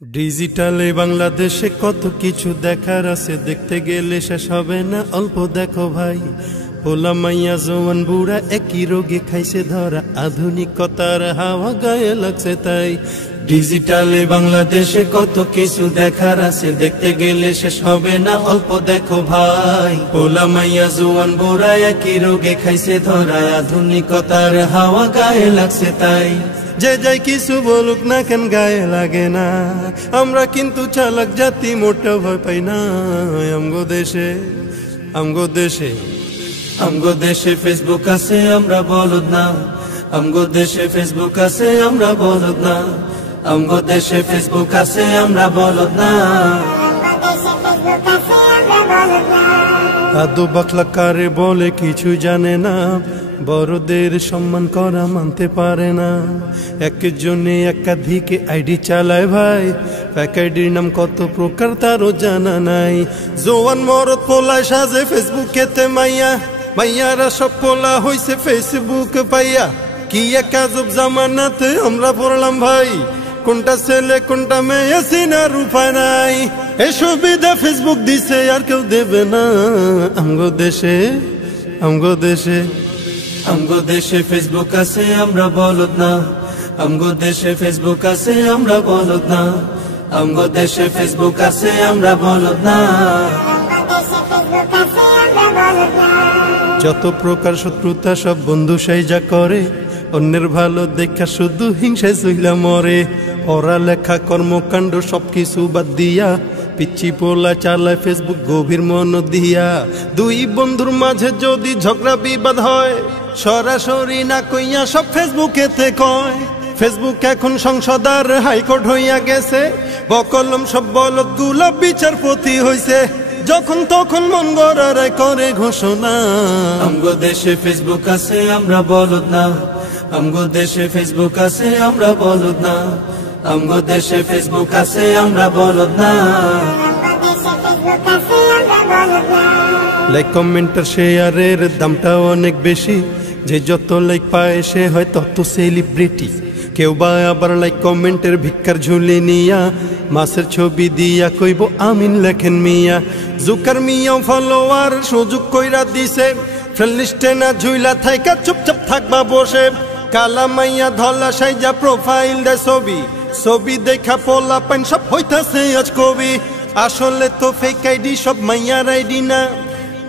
ডিজিটালে বাংলাদেশে কত কিছু দেখার আছে, দেখতে গেলে শেষ হবে না। অল্প দেখো ভাই, পোলা মাইয়া জওয়ান বুড়া একই রোগে খাইছে ধরা, আধুনিকতার হাওয়া গায়ে লাগছে তাই। ডিজিটালে বাংলাদেশে কত কিছু দেখার আছে, দেখতে গেলে শেষ হবে না। অল্প দেখো ভাই, পোলা মাইয়া জওয়ান বুড়া একই রোগে খাইছে ধরা, আধুনিকতার হাওয়া গায়ে লাগছে তাই। যে যাই কিছু বলুক না কেন গায়ে লাগে না, আমরা কিন্তু চালাক জাতি, মোটা ভয় পাই না। আমগো দেশে আমগো দেশে আমগো দেশে ফেসবুক আছে, আমরা বলদ না। আমগো দেশে ফেসবুক আছে, আমরা বলদ না। আমগো দেশে ফেসবুক আছে, আমরা বলদ না। আদো বাকলা কারে বলে কিছু জানে না, বড়দের সম্মান করা মানতে পারে না। একজনে একাধিক আইডি চালায় ভাই, এক আইডির নাম কত প্রকার তারও জানা নাই। জোয়ান মরদ পোলায় সাজে ফেসবুকেতে মাইয়া, মাইয়ারা সব পোলা হইছে ফেসবুক পাইয়া। কি এক আজব জামানাতে আমরা পড়লাম ভাই, কোনটা ছেলে কোনটা মেয়ে চিনার উপায় নাই। এই সুবিধা ফেসবুক দিছে আর কেউ দেবে না। আমগো দেশে আমগো দেশে আমগো দেশে ফেসবুক আছে, আমরা বলদ না। আমগো দেশে ফেসবুক আছে, আমরা বলদ না। আমগো দেশে ফেসবুক আছে, আমরা বলদ না। যত প্রকার শত্রুতা সব বন্ধু সাইজা করে, অন্যের ভালো দেখা শুধু হিংসায় চইলা মরে। পড়ালেখা কর্মকাণ্ড সবকিছু বাদ দিয়া, পিচ্ছি পোলা চালায় ফেসবুক গভীর মন দিয়া। দুই বন্ধুর মাঝে যদি ঝগড়া বিবাদ হয়, সরাসরি না কইয়া সব ফেসবুকেতে কয়। ফেসবুক এখন সংসদ আর হাইকোর্ট হইয়া গেছে, বকলম সব বলদ গুলা বিচারপতি হইছে। যখন তখন মন গড়ায় করে ঘোষণা। আমগো দেশে ফেসবুক আছে, আমরা বলদ না। আমগো দেশে ফেসবুক আছে, আমরা বলদ না। আমগো দেশে ফেসবুক আছে, আমরা বলদ না। লাইক কমেন্টার শেয়ারের দামটা অনেক বেশি, যে যত লাইক পায় সে হয় তত সেলিব্রিটি। কেউ বা আবার লাইক কমেন্টের ভিক্ষার ঝুলি নিয়া, মাছের ছবি দিয়া কইব আমিন লেখেন মিয়া। জুকার মিয়া ফলোয়ার সুযোগ কইরা দিছে, ফ্রেন্ড লিস্টে না ঝুইলা থাইকা চুপচাপ থাকবা বসে। কালা মাইয়া ধলা সাইজা প্রোফাইল দে ছবি, ছবি দেখা পোলা পাইন সব হইতাছে আজ কবি। আসলে তো ফেক আইডি সব মাইয়ার আইডি না,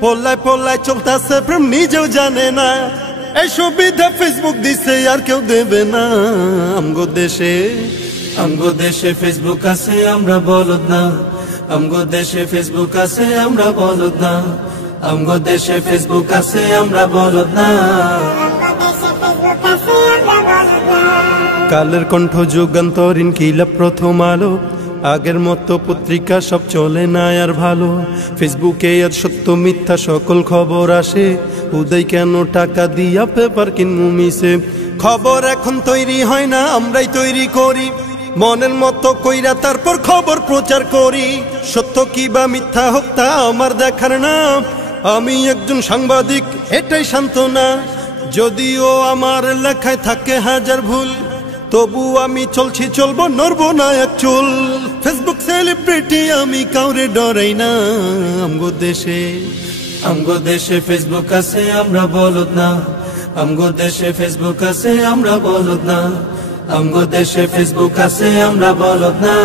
পোলায় পোলায় চলতাছে প্রেম নিজেও জানে না। এই সুবিধা ফেসবুক দিছে আর কেউ দেবে না। আমগো দেশে ফেসবুক আছে, আমরা বলদ না। আমগো দেশে ফেসবুক আছে, আমরা বলদ না। আমগো দেশে ফেসবুক আছে, আমরা বলদ না। কালের কণ্ঠ যুগান্তরীণ কিলা প্রথম আলো, আগের মতো পত্রিকা সব চলে না আর ভালো। ফেসবুকে আজ সত্য মিথ্যা সকল খবর আসে, উদয় কেন টাকা দিয়া পেপার কিনমু মিশে। খবর এখন তৈরি হয় না, আমরাই তৈরি করি মনের মতো কইরা, তারপর খবর প্রচার করি। সত্য কি বা মিথ্যা হোক তা আমার দেখার না, আমি একজন সাংবাদিক এটাই সান্ত্বনা। যদিও আমার লেখায় থাকে হাজার ভুল, তবু আমি চলছি চলবো, নড়বো না এক চুল। ফেসবুক সেলিব্রিটি আমি কাউরে ডরাই না। আমগো দেশে ফেসবুক আছে, আমরা বলদ না। আমগো দেশে ফেসবুক আছে, আমরা বলদ না। আমগো দেশে ফেসবুক আছে, আমরা বলদ না।